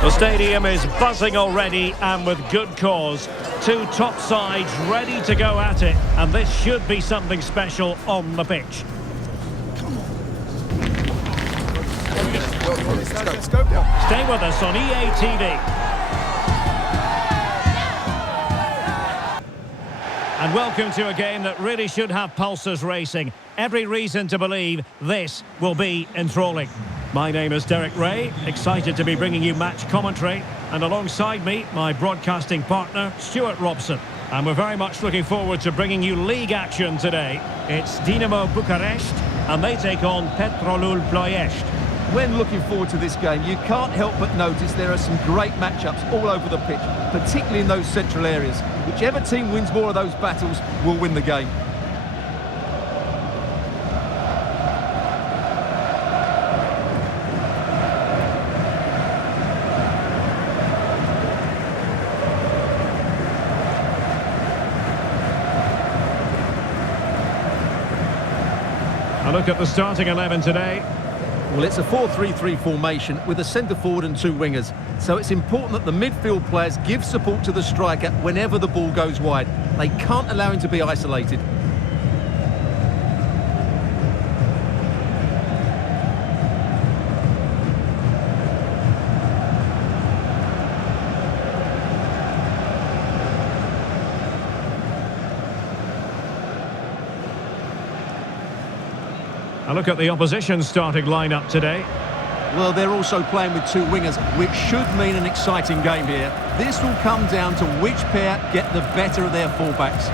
The stadium is buzzing already, and with good cause. Two top sides ready to go at it, and this should be something special on the pitch. Stay with us on EA TV. And welcome to a game that really should have pulses racing. Every reason to believe this will be enthralling. My name is Derek Ray, excited to be bringing you match commentary. And alongside me, my broadcasting partner, Stuart Robson. And we're very much looking forward to bringing you league action today. It's Dinamo București, and they take on Petrolul Ploiești. When looking forward to this game, you can't help but notice there are some great matchups all over the pitch, particularly in those central areas. Whichever team wins more of those battles will win the game. A look at the starting 11 today. Well, it's a 4-3-3 formation with a centre forward and two wingers. So it's important that the midfield players give support to the striker whenever the ball goes wide. They can't allow him to be isolated. A look at the opposition starting lineup today. Well, they're also playing with two wingers, which should mean an exciting game here. This will come down to which pair get the better of their fullbacks.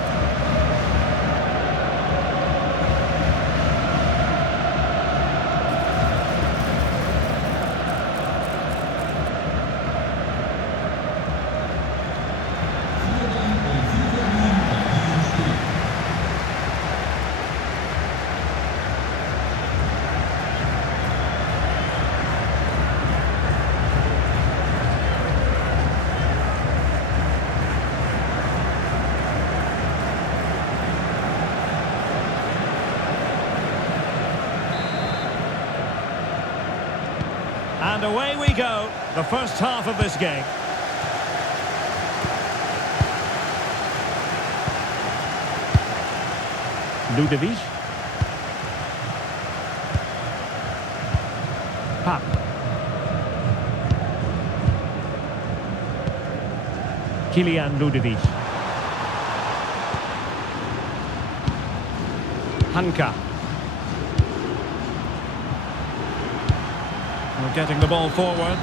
And away we go, the first half of this game. Ludovic. Pap. Kylian Ludovic. Hanka. Getting the ball forward.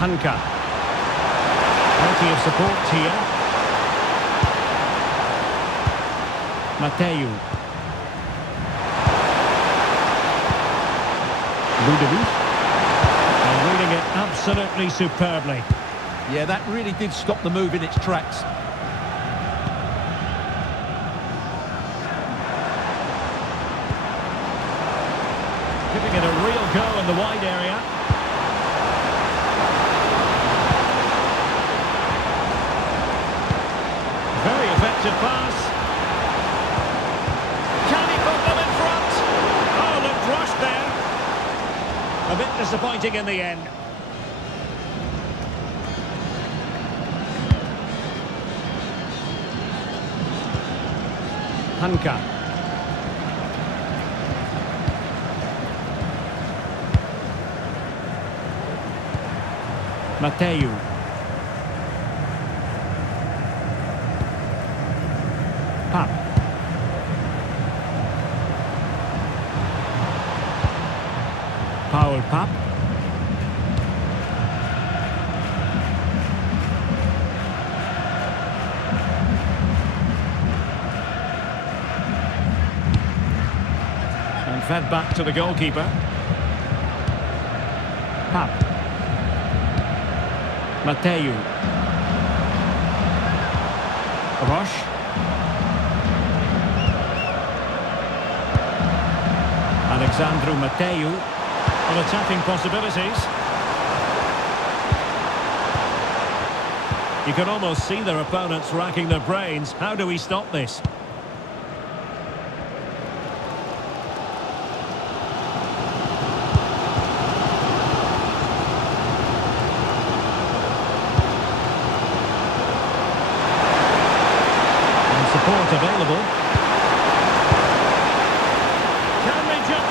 Hanka. Plenty of support here. Mateu. Ludovic. And reading it absolutely superbly. Yeah, that really did stop the move in its tracks. Giving it a real go in the wide area. Very effective pass. Can he put them in front? Oh, looked rushed there. A bit disappointing in the end. Hanka. Mateu. Pap. Paul Pap. And fed back to the goalkeeper. Pap. Mateu. Roche. Alexandru Mateu on attacking possibilities. You can almost see their opponents racking their brains. How do we stop this?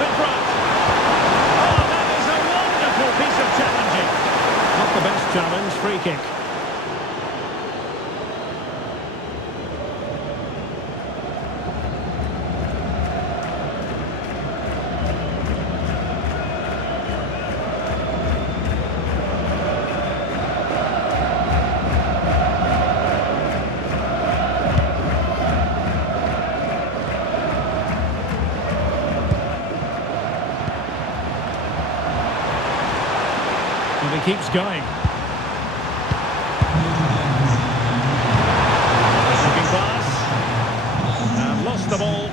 in front. Oh, that is a wonderful piece of challenging. Not the best challenge, free kick. And he keeps going. Looking pass. And lost the ball.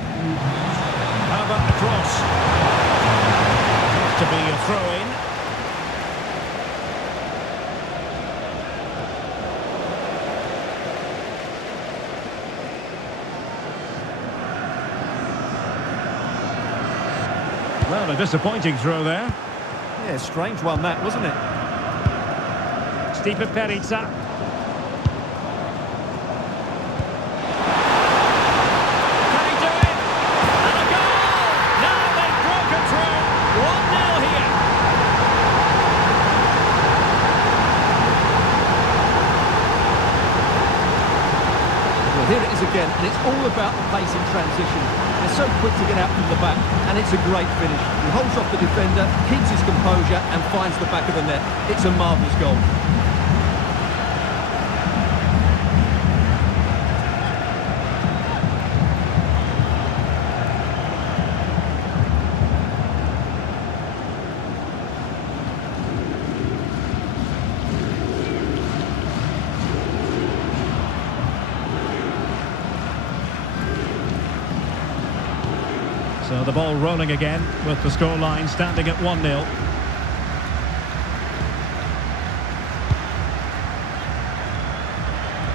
How about the cross? Has to be a throw-in. Well, a disappointing throw there. Yeah, strange one that, wasn't it? Stipe Perica. Can he do it? And a goal! Now they've broken through. 1-0 here. Well, here it is again, and it's all about the pace in transition. They're so quick to get out from the back, and it's a great finish. He holds off the defender, keeps his composure, and finds the back of the net. It's a marvellous goal. So the ball rolling again with the scoreline standing at 1-0.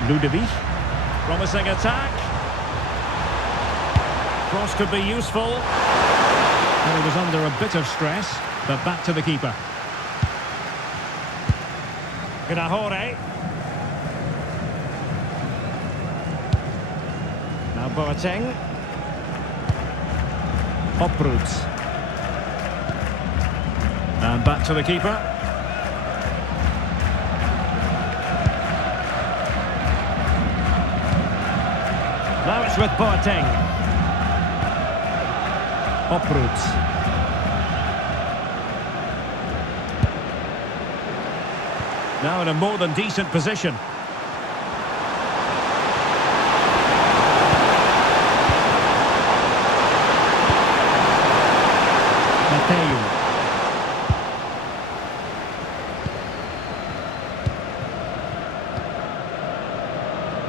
Ludovic. Promising attack. Cross could be useful. Well, he was under a bit of stress, but back to the keeper. Gnahore. Now Boateng. Uproots. And back to the keeper. Now it's with Boateng. Uproots. Now in a more than decent position.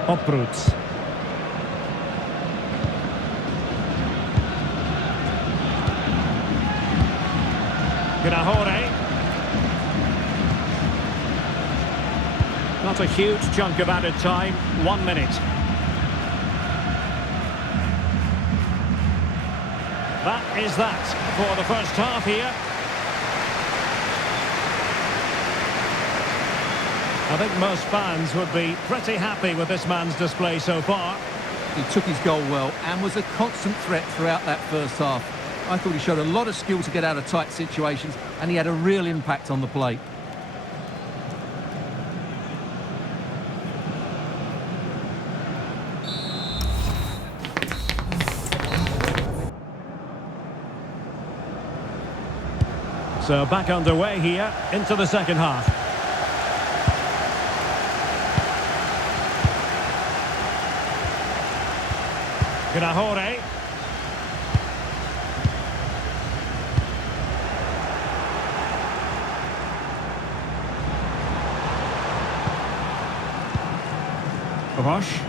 Uproots. Gnahore. Not a huge chunk of added time, 1 minute. That is that for the first half here. I think most fans would be pretty happy with this man's display so far. He took his goal well and was a constant threat throughout that first half. I thought he showed a lot of skill to get out of tight situations, and he had a real impact on the play. So back underway here into the second half. Gnahore. Roche.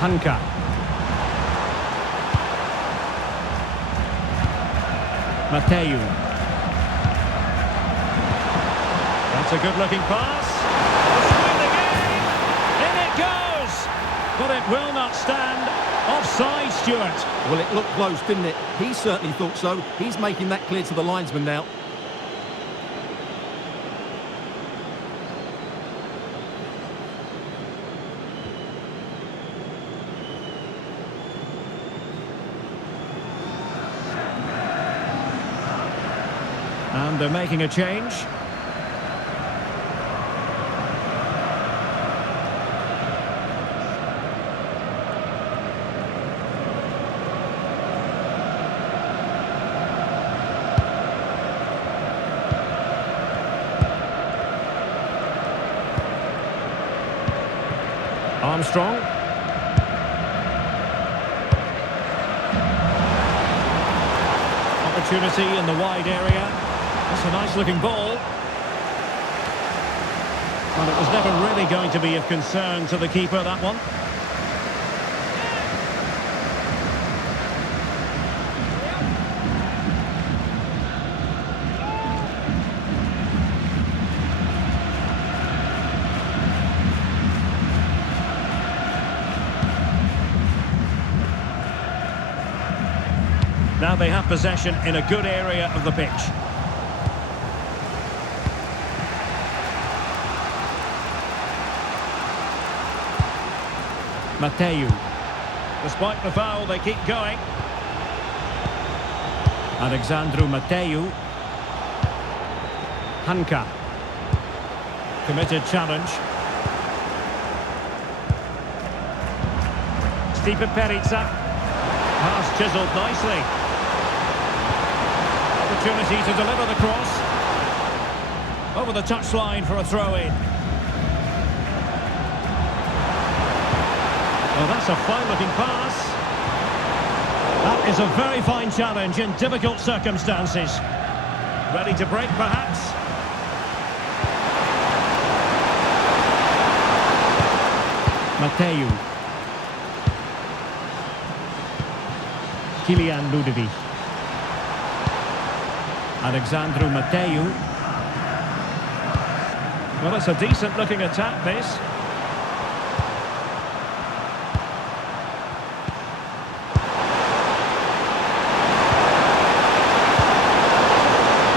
Hanka. Mateu. That's a good-looking pass. Win the game. In it goes. But it will not stand. Offside, Stuart. Well, it looked close, didn't it? He certainly thought so. He's making that clear to the linesman now. And they're making a change. Armstrong. Opportunity in the wide area. That's a nice looking ball. Well, it was never really going to be of concern to the keeper, that one. Now they have possession in a good area of the pitch. Mateu. Despite the foul, they keep going. Alexandru Mateu. Hanka. Committed challenge. Stipe Perica. Pass chiselled nicely. Opportunity to deliver the cross. Over the touchline for a throw-in. Well, that's a fine-looking pass. That is a very fine challenge in difficult circumstances. Ready to break, perhaps? Mateu. Kylian Ludovic. Alexandru Mateu. Well, it's a decent-looking attack, this.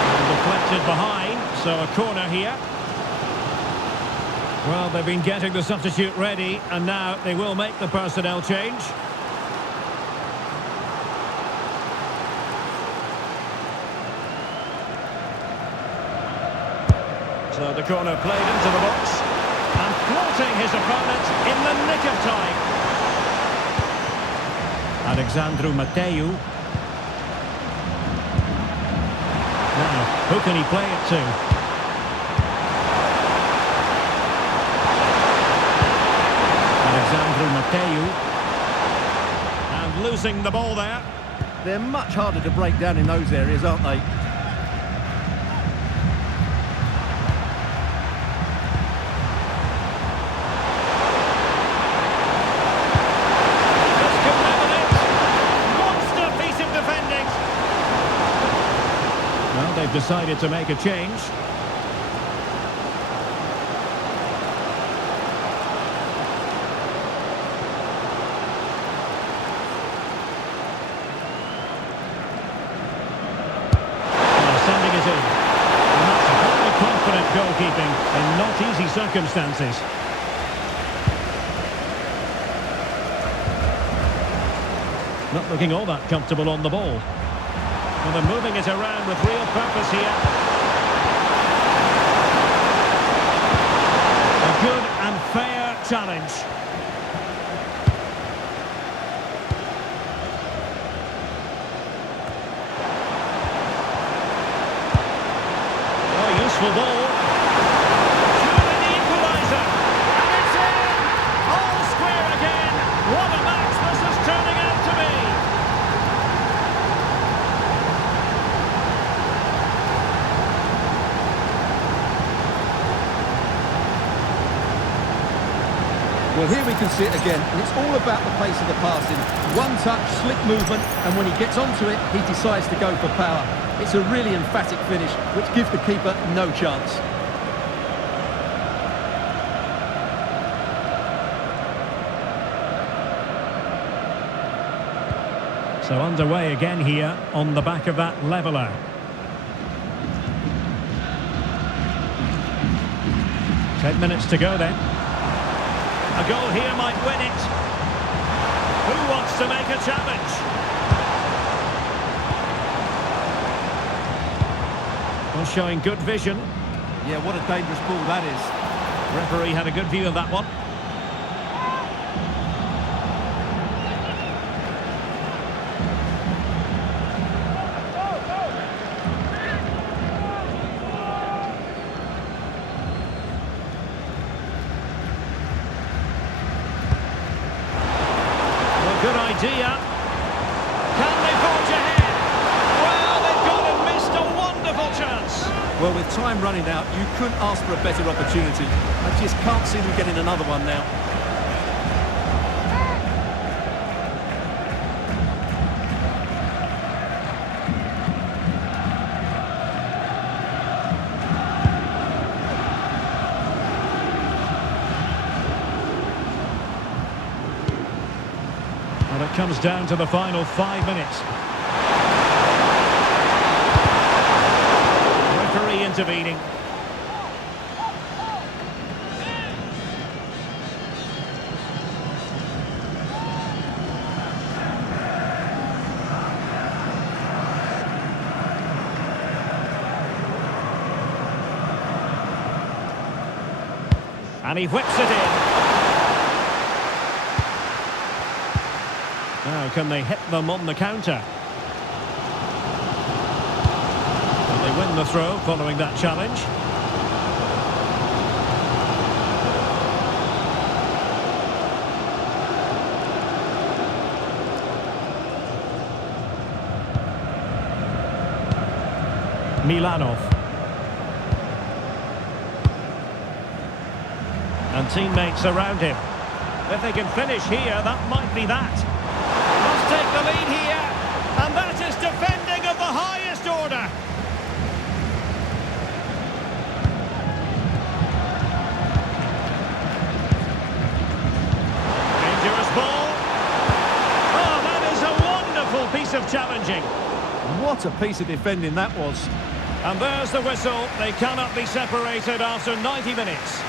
And deflected behind, so a corner here. Well, they've been getting the substitute ready, and now they will make the personnel change. So the corner played into the box and thwarting his opponent in the nick of time. Alexandru Mateu. Now, who can he play it to? Alexandru Mateu. And losing the ball there. They're much harder to break down in those areas, aren't they? They've decided to make a change. Sending it in. And that's very confident goalkeeping in not easy circumstances. Not looking all that comfortable on the ball. Well, they're moving it around with real purpose here. A good and fair challenge. Oh, useful ball. Surely the equaliser. And it's in! All square again. What a match this is turning out to be. Well, here we can see it again, and it's all about the pace of the passing. One touch, slick movement, and when he gets onto it, he decides to go for power. It's a really emphatic finish, which gives the keeper no chance. So underway again here on the back of that leveller. Ten minutes to go then. A goal here might win it. Who wants to make a challenge? Well, showing good vision. Yeah, what a dangerous ball that is. Referee had a good view of that one. Well, good idea. Can they forge ahead? Well, they've gone and missed a wonderful chance. Well, with time running out, you couldn't ask for a better opportunity. I just can't see them getting another one now. And it comes down to the final 5 minutes. Referee intervening. And he whips it in. Now can they hit them on the counter? And they win the throw following that challenge. Milanov. And teammates around him. If they can finish here, that might be that. Must take the lead here. And that is defending of the highest order. Dangerous ball. Oh, that is a wonderful piece of challenging. What a piece of defending that was. And there's the whistle. They cannot be separated after 90 minutes.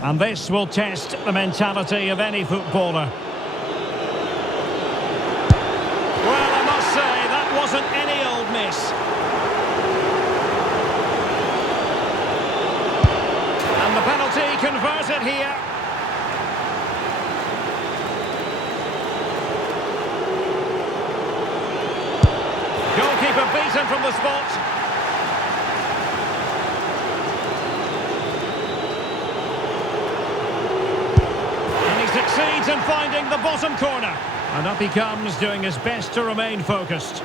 And this will test the mentality of any footballer. Well, I must say, that wasn't any old miss. And the penalty converted here. Goalkeeper beaten from the spot. Succeeds in finding the bottom corner. And up he comes, doing his best to remain focused.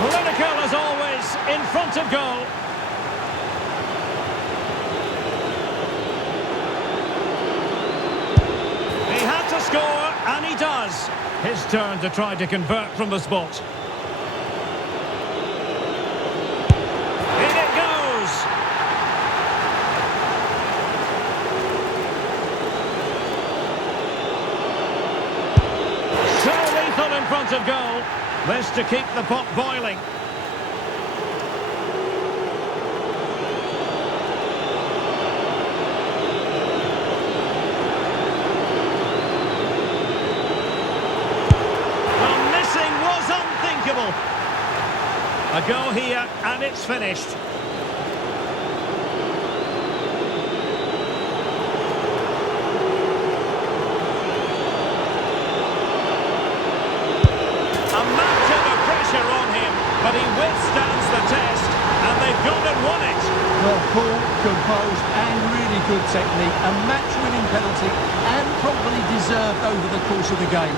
Clinical as always, in front of goal. He had to score, and he does. His turn to try to convert from the spot. In it goes. In front of goal. This to keep the pot boiling. The missing was unthinkable. A goal here and it's finished. But he withstands the test, and they've gone and won it. Well, cool, composed, and really good technique. A match-winning penalty, and probably deserved over the course of the game.